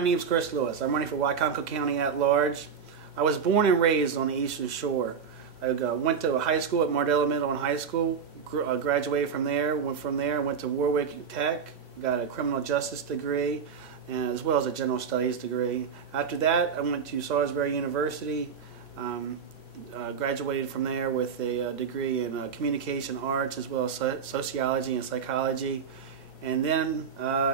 my name's Chris Lewis. I'm running for Wicomico County At-Large. I was born and raised on the Eastern Shore. I went to high school at Mardella Middle and High School, graduated from there, went to Warwick Tech, got a criminal justice degree, and as well as a general studies degree. After that, I went to Salisbury University, graduated from there with a degree in communication arts as well as sociology and psychology. And then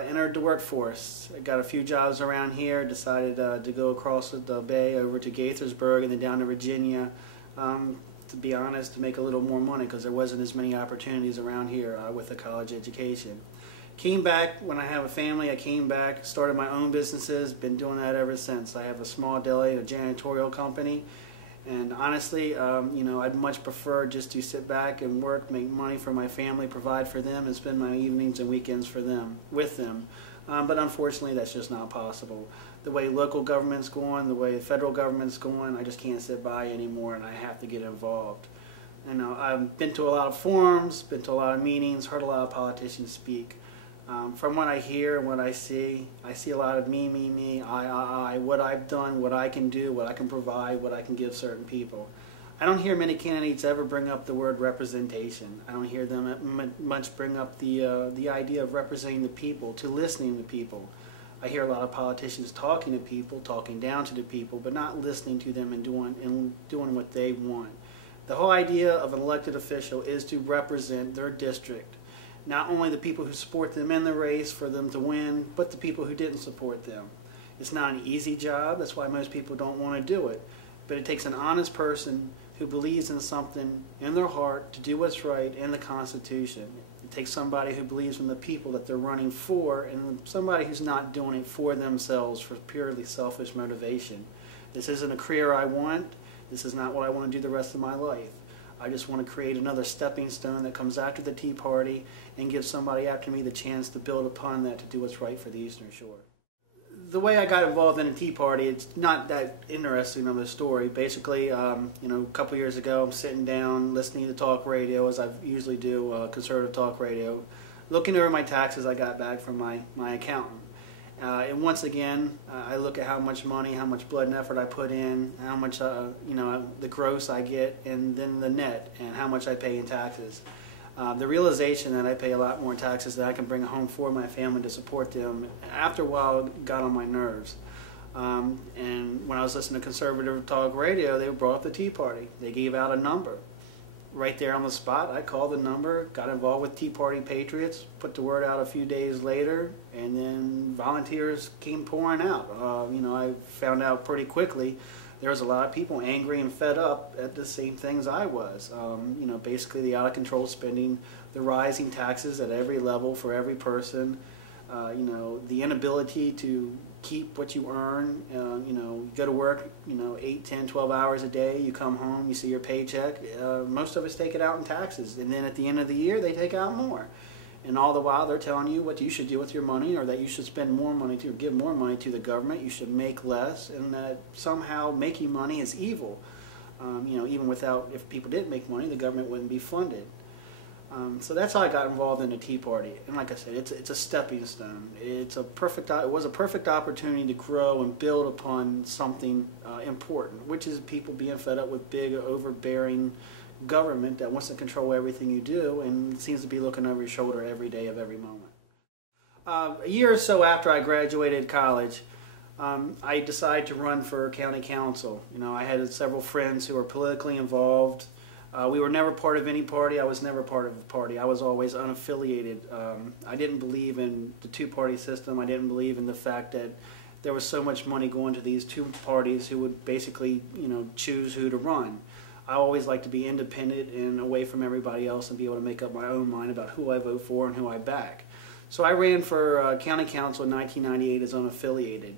entered the workforce. I got a few jobs around here, decided to go across the bay over to Gaithersburg and then down to Virginia, to be honest, to make a little more money because there wasn't as many opportunities around here with a college education. Came back when I have a family. I came back, started my own businesses, been doing that ever since. I have a small deli, a janitorial company. And honestly, you know, I'd much prefer just to sit back and work, make money for my family, provide for them, and spend my evenings and weekends with them. But unfortunately, that's just not possible. The way local government's going, the way the federal government's going, I just can't sit by anymore, and I have to get involved. You know, I've been to a lot of forums, been to a lot of meetings, heard a lot of politicians speak. From what I hear and what I see a lot of me, I, what I've done, what I can do, what I can provide, what I can give certain people. I don't hear many candidates ever bring up the word representation. I don't hear them much bring up the idea of representing the people, to listening to people. I hear a lot of politicians talking to people, talking down to the people, but not listening to them and doing what they want. The whole idea of an elected official is to represent their district. Not only the people who support them in the race for them to win, but the people who didn't support them. It's not an easy job, that's why most people don't want to do it. But it takes an honest person who believes in something in their heart to do what's right in the Constitution. It takes somebody who believes in the people that they're running for, and somebody who's not doing it for themselves for purely selfish motivation. This isn't a career I want. This is not what I want to do the rest of my life. I just want to create another stepping stone that comes after the Tea Party and give somebody after me the chance to build upon that to do what's right for the Eastern Shore. The way I got involved in the Tea Party, it's not that interesting of a story. Basically, you know, a couple years ago, I'm sitting down listening to talk radio, as I usually do, conservative talk radio, looking over my taxes I got back from my accountant. And once again, I look at how much money, how much blood and effort I put in, how much, you know, the gross I get, and then the net, and how much I pay in taxes. The realization that I pay a lot more in taxes than I can bring home for my family to support them, after a while, got on my nerves. And when I was listening to conservative talk radio, they brought up the Tea Party. They gave out a number. Right there on the spot, I called the number, got involved with Tea Party Patriots, put the word out a few days later, and then volunteers came pouring out. You know, I found out pretty quickly there was a lot of people angry and fed up at the same things I was. You know, basically the out-of-control spending, the rising taxes at every level for every person, you know, the inability to keep what you earn. You know, you go to work, you know, 8, 10, 12 hours a day, you come home, you see your paycheck. Most of us take it out in taxes, and then at the end of the year they take out more. And all the while they're telling you what you should do with your money, or that you should spend more money to, or give more money to the government, you should make less, and that somehow making money is evil. You know, even without, if people didn't make money, the government wouldn't be funded. So that's how I got involved in the Tea Party, and like I said, it's a stepping stone. It was a perfect opportunity to grow and build upon something important, which is people being fed up with big, overbearing government that wants to control everything you do and seems to be looking over your shoulder every day of every moment. A year or so after I graduated college, I decided to run for county council. You know, I had several friends who were politically involved. We were never part of any party. I was never part of a party. I was always unaffiliated. I didn't believe in the two-party system. I didn't believe in the fact that there was so much money going to these two parties who would basically, you know, choose who to run. I always like to be independent and away from everybody else and be able to make up my own mind about who I vote for and who I back. So I ran for county council in 1998 as unaffiliated.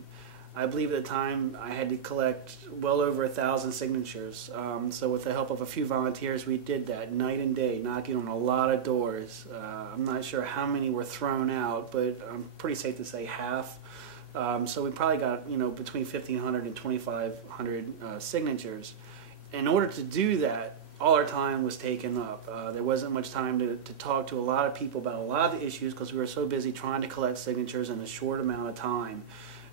I believe at the time I had to collect well over 1,000 signatures. So with the help of a few volunteers, we did that night and day, knocking on a lot of doors. I'm not sure how many were thrown out, but I'm pretty safe to say half. So we probably got, you know, between 1,500 and 2,500 signatures. In order to do that, all our time was taken up. There wasn't much time to talk to a lot of people about a lot of the issues because we were so busy trying to collect signatures in a short amount of time.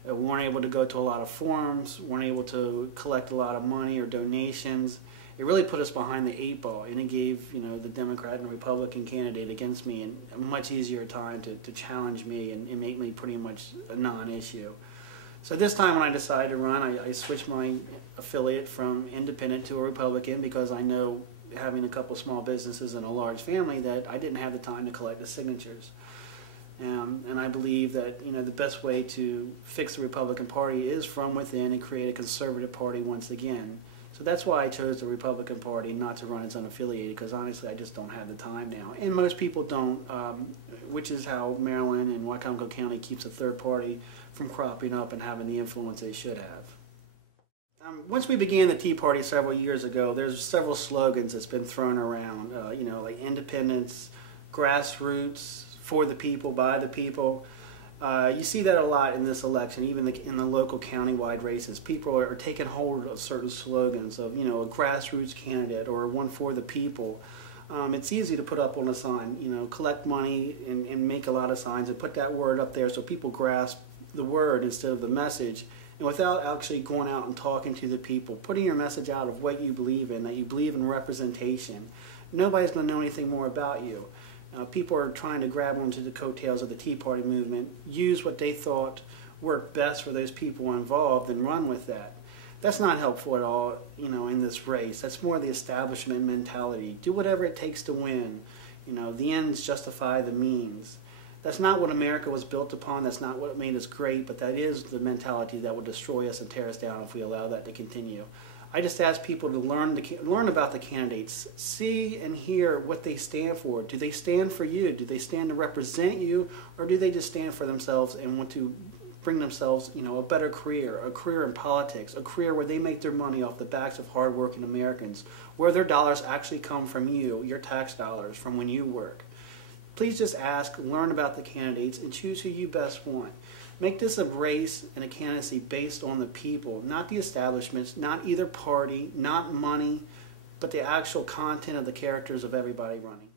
We weren't able to go to a lot of forums, weren't able to collect a lot of money or donations. It really put us behind the 8 ball, and it gave the Democrat and Republican candidate against me a much easier time to challenge me and make me pretty much a non-issue. So this time when I decided to run, I switched my affiliate from independent to a Republican because I know, having a couple small businesses and a large family, that I didn't have the time to collect the signatures. And I believe that the best way to fix the Republican Party is from within and create a conservative party once again. So that's why I chose the Republican Party, not to run as unaffiliated, because honestly I just don't have the time now. And most people don't, which is how Maryland and Wicomico County keeps a third party from cropping up and having the influence they should have. Once we began the Tea Party several years ago, there's several slogans that's been thrown around, like independence, grassroots, for the people, by the people. You see that a lot in this election, even in the local county-wide races. People are taking hold of certain slogans of, a grassroots candidate or one for the people. It's easy to put up on a sign, collect money and make a lot of signs and put that word up there so people grasp the word instead of the message. And without actually going out and talking to the people, putting your message out of what you believe in, that you believe in representation, nobody's going to know anything more about you. People are trying to grab onto the coattails of the Tea Party movement, use what they thought worked best for those people involved, and run with that. That's not helpful at all, in this race. That's more the establishment mentality. Do whatever it takes to win. The ends justify the means. That's not what America was built upon. That's not what made us great, but that is the mentality that will destroy us and tear us down if we allow that to continue. I just ask people to learn about the candidates, see and hear what they stand for. Do they stand for you? Do they stand to represent you? Or do they just stand for themselves and want to bring themselves, a better career, a career in politics, a career where they make their money off the backs of hardworking Americans, where their dollars actually come from you, your tax dollars, from when you work. Please just ask, learn about the candidates, and choose who you best want. Make this a race and a candidacy based on the people, not the establishments, not either party, not money, but the actual content of the characters of everybody running.